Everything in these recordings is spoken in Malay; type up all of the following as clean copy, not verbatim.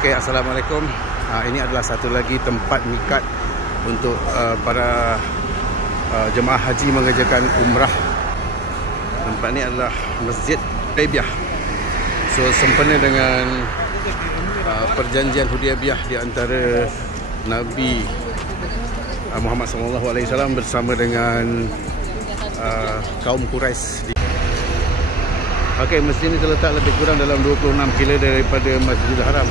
Okey, Assalamualaikum. Ini adalah satu lagi tempat mikat untuk para jemaah haji mengerjakan umrah. Tempat ni adalah Masjid Hudaybiyah. So sempena dengan perjanjian Hudaybiyah di antara Nabi Muhammad SAW bersama dengan kaum Quraisy. Okey, masjid ini terletak lebih kurang dalam 26 km daripada Masjidil Haram.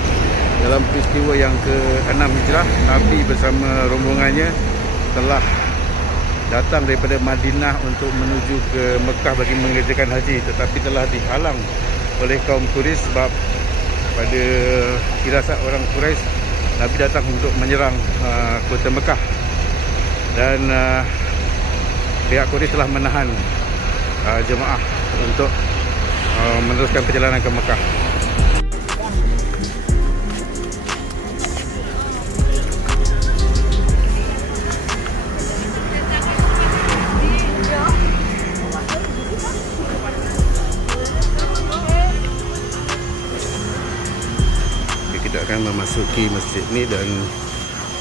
Dalam peristiwa yang ke-6 Hijrah, Nabi bersama rombongannya telah datang daripada Madinah untuk menuju ke Mekah bagi mengerjakan haji, tetapi telah dihalang oleh kaum Quraisy sebab pada firasat orang Quraisy Nabi datang untuk menyerang kota Mekah, dan pihak Quraisy telah menahan jemaah untuk meneruskan perjalanan ke Mekah. Kita akan memasuki masjid ini dan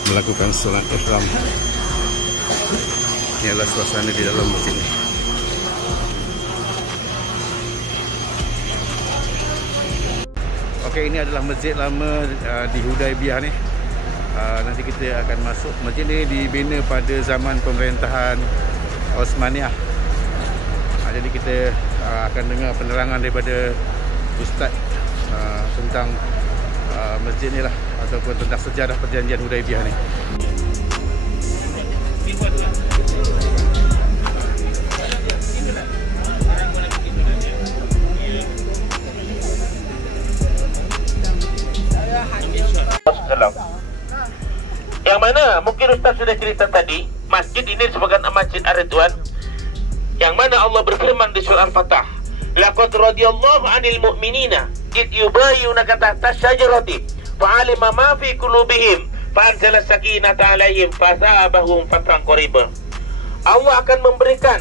melakukan solat ihram. Ini adalah suasana di dalam masjid ini. Okey, ini adalah masjid lama di Hudaybiyah ni. Nanti kita akan masuk. Masjid ni dibina pada zaman pemerintahan Osmaniyah. Jadi kita akan dengar penerangan daripada ustaz tentang masjid ni lah, ataupun tentang sejarah perjanjian Hudaybiyah ni. Yang mana mungkin Ustaz sudah cerita tadi, masjid ini sebagai Masjid Ar-Ridwan, yang mana Allah berfirman di surah Al-Fatah, laqad radiyallahu 'anil mu'minina id yubayyunaka tahta syajarati fa'alima ma fi qulubihim fa'anzala sakinata 'alaihim fasabahum fatran qariba. Allah akan memberikan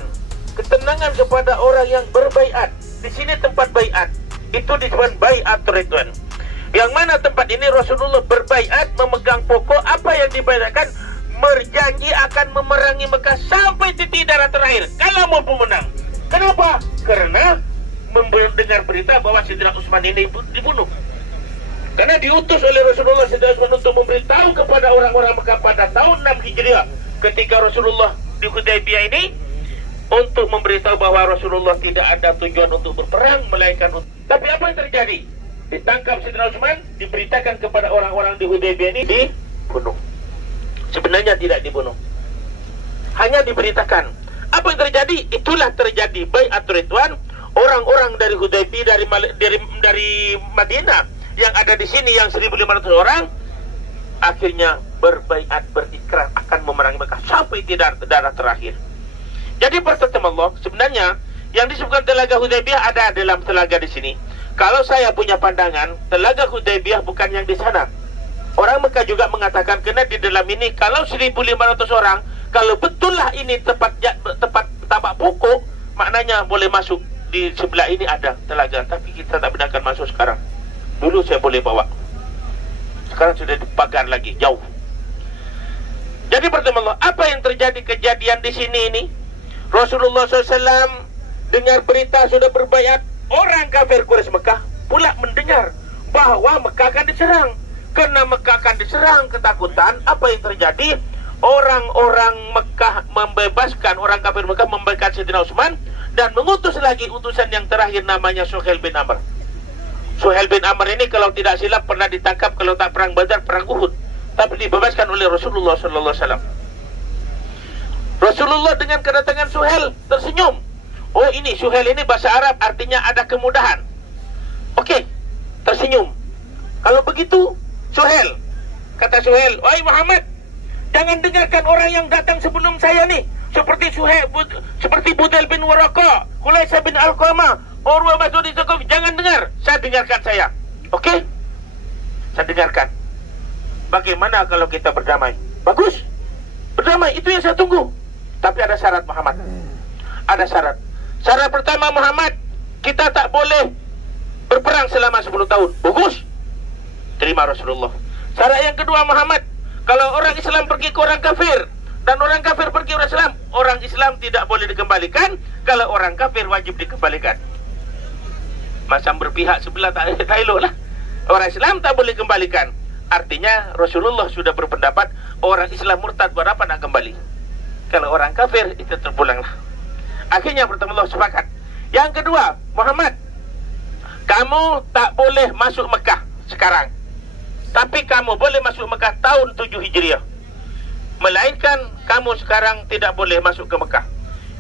ketenangan kepada orang yang berbaiat. Di sini tempat baiat itu disebut Baiat Ridwan, yang mana tempat ini Rasulullah berbaiat, memegang pokok apa yang dibaiatkan, berjanji akan memerangi Mekah sampai titik darah terakhir kalau mampu menang. Kenapa? Karena mendengar berita bahwa Sayyidina Utsman ini dibunuh. Karena diutus oleh Rasulullah Sayyidina Utsman untuk memberitahu kepada orang-orang Mekah pada tahun 6 Hijriah, ketika Rasulullah di Hudaybiyah ini, untuk memberitahu bahwa Rasulullah tidak ada tujuan untuk berperang melainkan untuk... Tapi apa yang terjadi? Ditangkap Sayyidina Utsman, diberitakan kepada orang-orang di Hudaybiyah ini dibunuh. Sebenarnya tidak dibunuh, hanya diberitakan. Apa yang terjadi? Itulah terjadi Baiat Ridwan. Orang-orang dari Hudaybiyah, dari Madinah yang ada di sini yang 1.500 orang, akhirnya berbaiat, berikrar akan memerangi Mekah sampai darah terakhir. Jadi pertama Allah, sebenarnya yang disebutkan Telaga Hudaybiyah ada dalam telaga di sini. Kalau saya punya pandangan, Telaga Hudaybiyah bukan yang di sana. Orang Mekah juga mengatakan, kena di dalam ini, kalau 1.500 orang, kalau betullah ini tempat tapak pokok, maknanya boleh masuk. Di sebelah ini ada telaga, tapi kita tak benarkan masuk sekarang. Dulu saya boleh bawa, sekarang sudah dipagar lagi, jauh. Jadi pertama, apa yang terjadi kejadian di sini ini? Rasulullah SAW dengar berita sudah berbaiat. Orang kafir Quraisy Mekah pula mendengar bahawa Mekah akan diserang. Karena Mekah akan diserang, ketakutan. Apa yang terjadi? Orang-orang Mekah membebaskan, orang kafir Mekah membebaskan Sayyidina Utsman, dan mengutus lagi utusan yang terakhir namanya Suhail bin Amr. Suhail bin Amr ini kalau tidak silap pernah ditangkap kalau tak perang Badar, perang Uhud, tapi dibebaskan oleh Rasulullah SAW. Rasulullah dengan kedatangan Suhail tersenyum. Oh, ini Suhail ini bahasa Arab artinya ada kemudahan. Okey, tersenyum. Kalau begitu, Suhail, kata Suhail, wahai Muhammad, jangan dengarkan orang yang datang sebelum saya ni, seperti Suhail, seperti Budal bin Waraqah, Khulaisah bin Al-Qamah, Urwah bin Zubair. Jangan dengar, saya dengarkan saya. Okey, saya dengarkan. Bagaimana kalau kita berdamai? Bagus, berdamai, itu yang saya tunggu. Tapi ada syarat, Muhammad. Ada syarat. Syarat pertama, Muhammad, kita tak boleh berperang selama 10 tahun. Bagus, terima Rasulullah. Syarat yang kedua Muhammad, kalau orang Islam pergi ke orang kafir dan orang kafir pergi ke orang Islam tidak boleh dikembalikan. Kalau orang kafir wajib dikembalikan. Macam berpihak sebelah tak elok lah. Orang Islam tak boleh kembalikan. Artinya Rasulullah sudah berpendapat orang Islam murtad buat apa nak kembali. Kalau orang kafir itu terpulanglah. Akhirnya pertama Allah sepakat. Yang kedua, Muhammad, kamu tak boleh masuk Mekah sekarang. Tapi kamu boleh masuk Mekah tahun 7 Hijriah. Melainkan kamu sekarang tidak boleh masuk ke Mekah.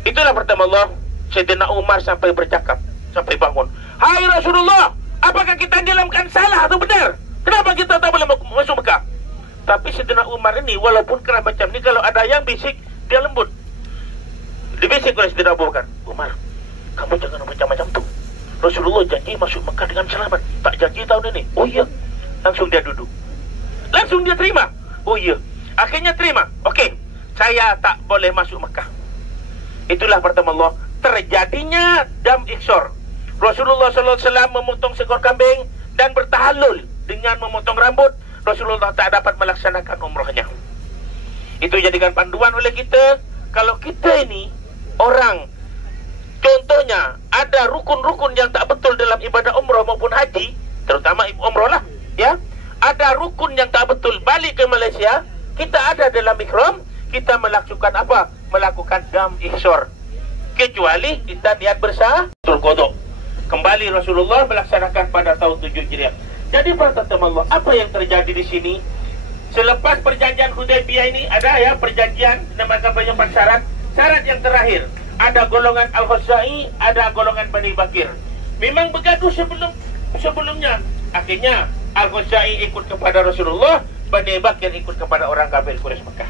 Itulah pertama Allah. Sayyidina Umar sampai bercakap, sampai bangun. Hai Rasulullah, apakah kita dalam keadaan salah atau benar? Kenapa kita tak boleh masuk Mekah? Tapi Sayyidina Umar ini walaupun keras macam ni, kalau ada yang bisik, dia lembut. Dibisik oleh Sayyidina Abu Bakar. Umar, kamu jangan macam-macam tu. Rasulullah janji masuk Mekah dengan selamat. Tak janji tahun ini. Oh iya. Langsung dia duduk. Langsung dia terima. Oh iya. Akhirnya terima. Okey, saya tak boleh masuk Mekah. Itulah pertama Allah. Terjadinya dam iksor. Rasulullah SAW memotong seekor kambing dan bertahalul dengan memotong rambut. Rasulullah tak dapat melaksanakan umrahnya. Itu jadikan panduan oleh kita. Kalau kita ini orang, contohnya ada rukun-rukun yang tak betul dalam ibadah umrah maupun haji, terutama umrah lah, ya. Ada rukun yang tak betul, balik ke Malaysia, kita ada dalam ihram, kita melakukan apa? Melakukan dam ihsor. Kecuali kita niat bersah qada. Kembali Rasulullah melaksanakan pada tahun 7 Hijriah. Jadi para Allah, apa yang terjadi di sini? Selepas perjanjian Hudaybiyah ini ada ya perjanjian dinamakan perjanjian syarat. Syarat yang terakhir, ada golongan Al-Khuzai, ada golongan Bani Bakir. Memang bergaduh sebelumnya. Akhirnya Al-Khuzai ikut kepada Rasulullah, Bani Bakir ikut kepada orang kafir Quraisy Mekah.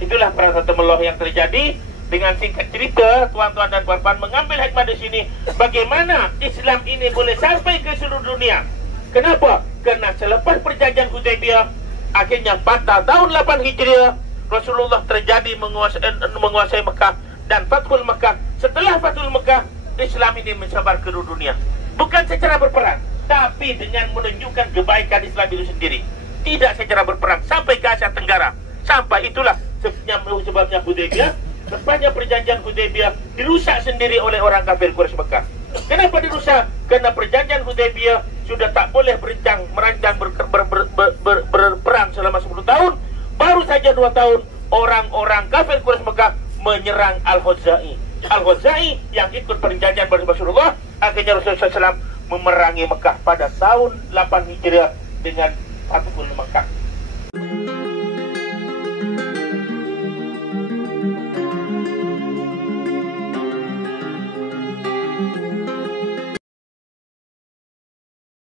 Itulah Allah yang terjadi. Dengan singkat cerita, tuan-tuan dan puan-puan, mengambil hikmah di sini, bagaimana Islam ini boleh sampai ke seluruh dunia. Kenapa? Kerana selepas perjanjian Hudaybiyah, akhirnya pada tahun 8 Hijriah, Rasulullah terjadi menguasai Mekah dan Fathul Mekah. Setelah Fathul Mekah, Islam ini menyebar ke seluruh dunia. Bukan secara berperang, tapi dengan menunjukkan kebaikan Islam itu sendiri. Tidak secara berperang sampai ke Asia Tenggara. Sampai itulah sebabnya Hudaybiyah. Lepasnya perjanjian Hudaybiyah dirusak sendiri oleh orang kafir Quraisy Mekah. Kenapa dirusak? Kerana perjanjian Hudaybiyah sudah tak boleh merancang berperang selama 10 tahun. Baru saja 2 tahun orang-orang kafir Quraisy Mekah menyerang Al-Khuzai. Al-Khuzai yang ikut perjanjian bersama Rasulullah. Akhirnya Rasulullah SAW memerangi Mekah pada tahun 8 Hijriah dengan Fathul Mekah.